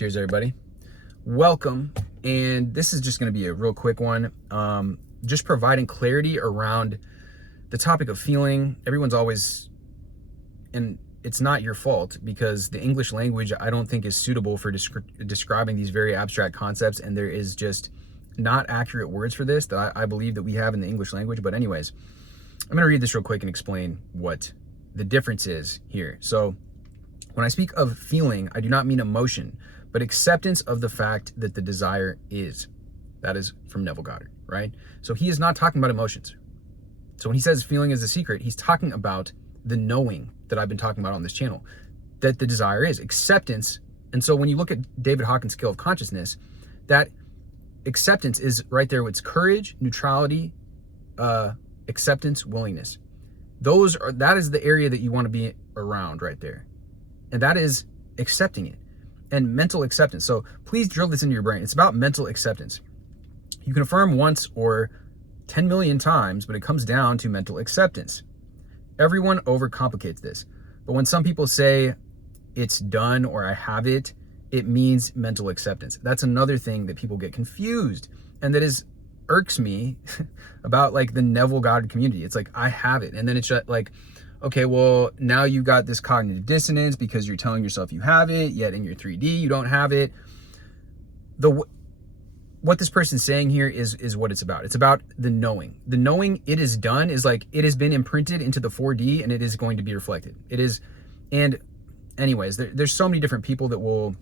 Cheers, everybody. Welcome. And this is just going to be a real quick one. Just providing clarity around the topic of feeling. Everyone's always, and it's not your fault, because the English language I don't think is suitable for describing these very abstract concepts, and there is just not accurate words for this that I believe that we have in the English language. But anyways, I'm going to read this real quick and explain what the difference is here. So when I speak of feeling, I do not mean emotion, but acceptance of the fact that the desire is. That is from Neville Goddard, right? So he is not talking about emotions. So when he says feeling is the secret, he's talking about the knowing that I've been talking about on this channel, that the desire is acceptance. And so when you look at David Hawkins' scale of consciousness, that acceptance is right there with courage, neutrality, acceptance, willingness. That is the area that you want to be around right there. And that is accepting it and mental acceptance. So please drill this into your brain. It's about mental acceptance. You can affirm once or 10 million times, but it comes down to mental acceptance. Everyone overcomplicates this. But when some people say it's done or I have it, it means mental acceptance. That's another thing that people get confused, and that irks me about like the Neville Goddard community. It's like, I have it. And then it's just like, okay, well, now you got this cognitive dissonance because you're telling yourself you have it, yet in your 3D, you don't have it. What this person's saying here is what it's about. It's about the knowing. The knowing it is done is like, it has been imprinted into the 4D and it is going to be reflected. It is. And anyways, there's so many different people that will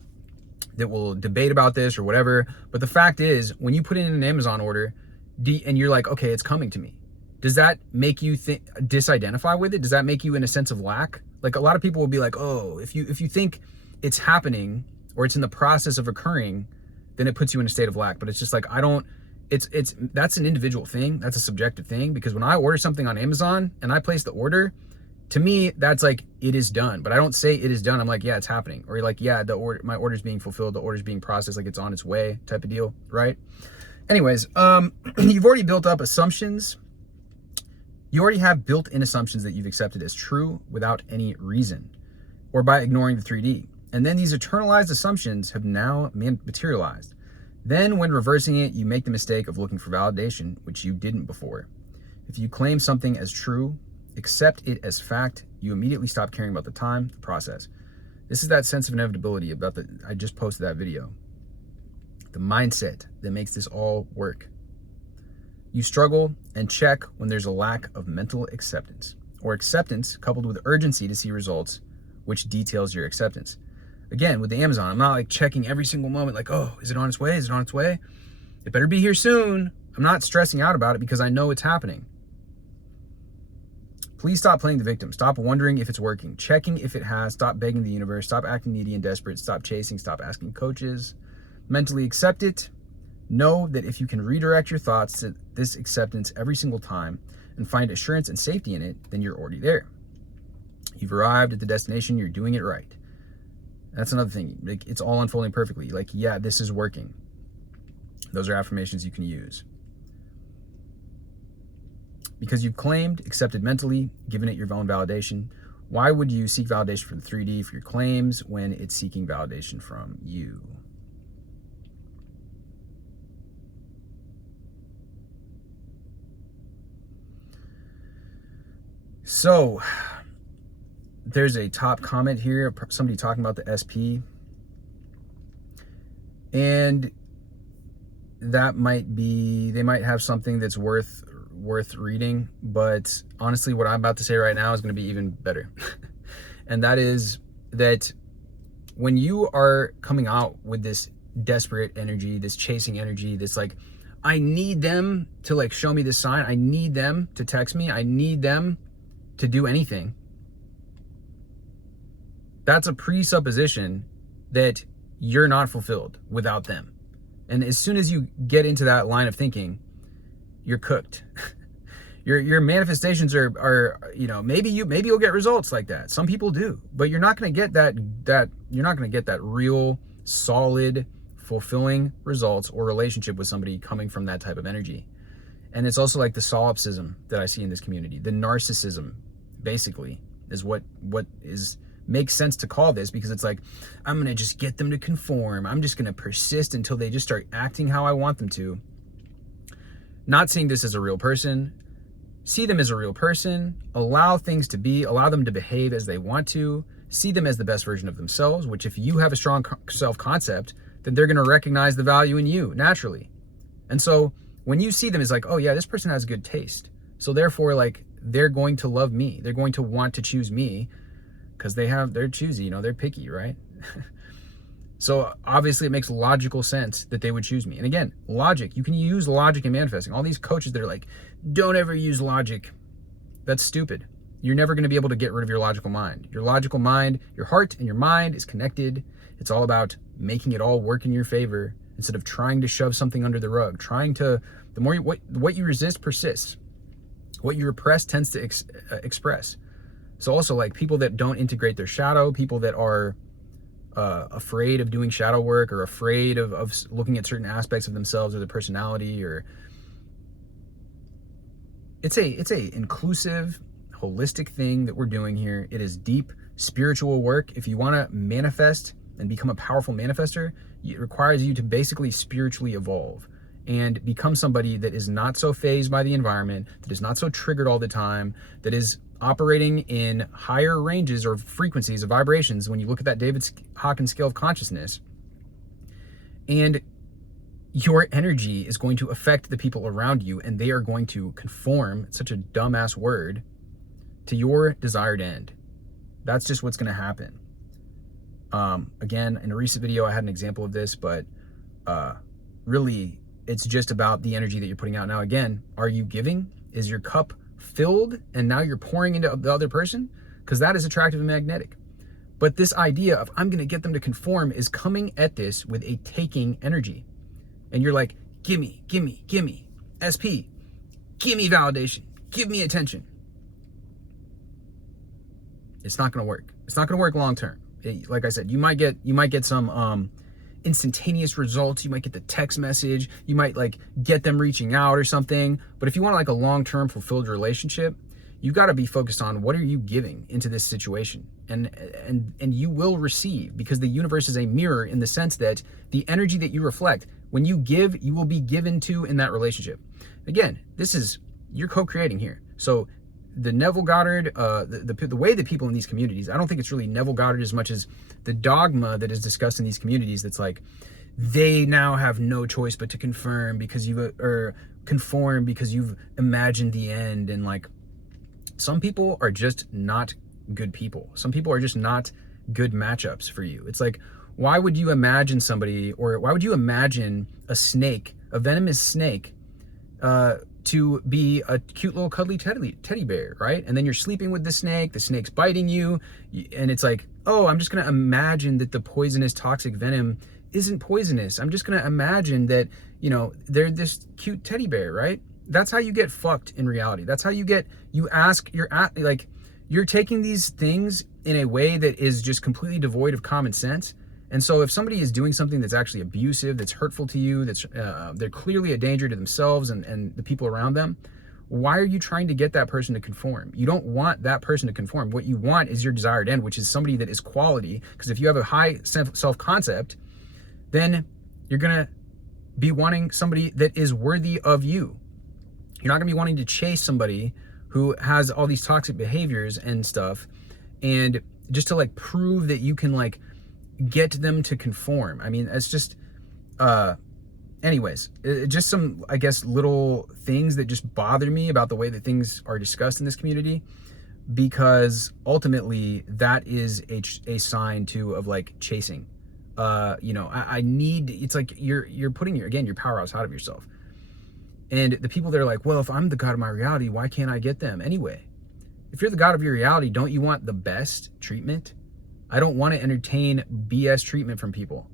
debate about this or whatever. But the fact is, when you put in an Amazon order and you're like, okay, it's coming to me, does that make you disidentify with it? Does that make you in a sense of lack? Like, a lot of people will be like, oh, if you think it's happening or it's in the process of occurring, then it puts you in a state of lack. But it's just like, that's an individual thing. That's a subjective thing, because when I order something on Amazon and I place the order, to me, that's like, it is done. But I don't say it is done. I'm like, yeah, it's happening. Or like, yeah, my order's being fulfilled. The order's being processed, like it's on its way type of deal, right? Anyways, you've already built up assumptions. You already have built-in assumptions that you've accepted as true without any reason, or by ignoring the 3D. And then these internalized assumptions have now materialized. Then when reversing it, you make the mistake of looking for validation, which you didn't before. If you claim something as true, accept it as fact, you immediately stop caring about the time, the process. This is that sense of inevitability I just posted that video. The mindset that makes this all work. You struggle and check when there's a lack of mental acceptance, or acceptance coupled with urgency to see results, which details your acceptance. Again, with the Amazon, I'm not like checking every single moment, like, oh, is it on its way? Is it on its way? It better be here soon. I'm not stressing out about it because I know it's happening. Please stop playing the victim. Stop wondering if it's working. Checking if it has. Stop begging the universe. Stop acting needy and desperate. Stop chasing. Stop asking coaches. Mentally accept it. Know that if you can redirect your thoughts to this acceptance every single time and find assurance and safety in it, then you're already there. You've arrived at the destination. You're doing it right. That's another thing. Like, it's all unfolding perfectly. Like, yeah, this is working. Those are affirmations you can use. Because you've claimed, accepted mentally, given it your own validation. Why would you seek validation from the 3D for your claims when it's seeking validation from you? So there's a top comment here, somebody talking about the SP. And that might be, they might have something that's worth reading, but honestly, what I'm about to say right now is going to be even better. And that is that when you are coming out with this desperate energy, this chasing energy, this like, I need them to like show me this sign. I need them to text me. I need them to do anything. That's a presupposition that you're not fulfilled without them. And as soon as you get into that line of thinking, you're cooked. Your manifestations are maybe you'll get results like that. Some people do, but you're not going to get that real solid fulfilling results or relationship with somebody coming from that type of energy. And it's also like the solipsism that I see in this community. The narcissism, basically, is what is makes sense to call this, because it's like, I'm going to just get them to conform. I'm just going to persist until they just start acting how I want them to. Not seeing this as a real person. See them as a real person. Allow things to be. Allow them to behave as they want to. See them as the best version of themselves, which if you have a strong self-concept, then they're going to recognize the value in you naturally. And so when you see them as like, oh yeah, this person has good taste, so therefore like they're going to love me. They're going to want to choose me because they're choosy, they're picky, right? So obviously it makes logical sense that they would choose me. And again, logic, you can use logic in manifesting. All these coaches that are like, don't ever use logic. That's stupid. You're never going to be able to get rid of your logical mind. Your logical mind, your heart and your mind is connected. It's all about making it all work in your favor instead of trying to shove something under the rug. The more what you resist persists. What you repress tends to express. So also like people that don't integrate their shadow, people that are afraid of doing shadow work, or afraid of looking at certain aspects of themselves or their personality, or it's a inclusive, holistic thing that we're doing here. It is deep spiritual work. If you want to manifest and become a powerful manifester, it requires you to basically spiritually evolve and become somebody that is not so fazed by the environment, that is not so triggered all the time, that is operating in higher ranges or frequencies of vibrations when you look at that David Hawkins scale of consciousness. And your energy is going to affect the people around you, and they are going to conform, such a dumbass word, to your desired end. That's just what's going to happen. Again, in a recent video, I had an example of this, but really, it's just about the energy that you're putting out. Now, again, are you giving? Is your cup filled and now you're pouring into the other person? Because that is attractive and magnetic. But this idea of I'm going to get them to conform is coming at this with a taking energy. And you're like, gimme, gimme, gimme, SP, gimme validation, give me attention. It's not going to work. It's not going to work long term. Like I said, you might get some instantaneous results. You might get the text message. You might like get them reaching out or something. But if you want like a long-term fulfilled relationship, you got to be focused on what are you giving into this situation, and you will receive, because the universe is a mirror in the sense that the energy that you reflect, when you give, you will be given to in that relationship. Again, you're co-creating here. So the Neville Goddard, the way that people in these communities, I don't think it's really Neville Goddard as much as the dogma that is discussed in these communities. That's like, they now have no choice but to conform because you've imagined the end. And like, some people are just not good people. Some people are just not good matchups for you. It's like, why would you imagine somebody, or why would you imagine a snake, a venomous snake, to be a cute little cuddly teddy bear, right? And then you're sleeping with the snake's biting you, and it's like, oh, I'm just gonna imagine that the poisonous toxic venom isn't poisonous. I'm just gonna imagine that, they're this cute teddy bear, right? That's how you get fucked in reality. That's how you're taking these things in a way that is just completely devoid of common sense. And so if somebody is doing something that's actually abusive, that's hurtful to you, they're clearly a danger to themselves and the people around them, why are you trying to get that person to conform? You don't want that person to conform. What you want is your desired end, which is somebody that is quality. Because if you have a high self-concept, then you're going to be wanting somebody that is worthy of you. You're not going to be wanting to chase somebody who has all these toxic behaviors and stuff, and just to like prove that you can like get them to conform. I mean, it's just anyways, just some, I guess, little things that just bother me about the way that things are discussed in this community, because ultimately that is a sign too of like chasing. I need, it's like you're putting your powerhouse out of yourself. And the people that are like, well, if I'm the god of my reality, why can't I get them anyway? If you're the god of your reality, don't you want the best treatment? I don't want to entertain BS treatment from people.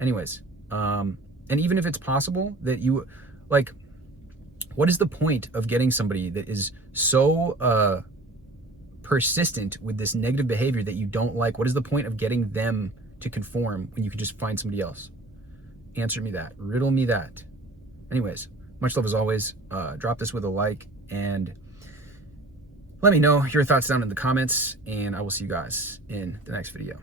Anyways, and even if it's possible that you, like, what is the point of getting somebody that is so persistent with this negative behavior that you don't like? What is the point of getting them to conform when you can just find somebody else? Answer me that. Riddle me that. Anyways, much love as always. Drop this with a like, and Let me know your thoughts down in the comments, and I will see you guys in the next video.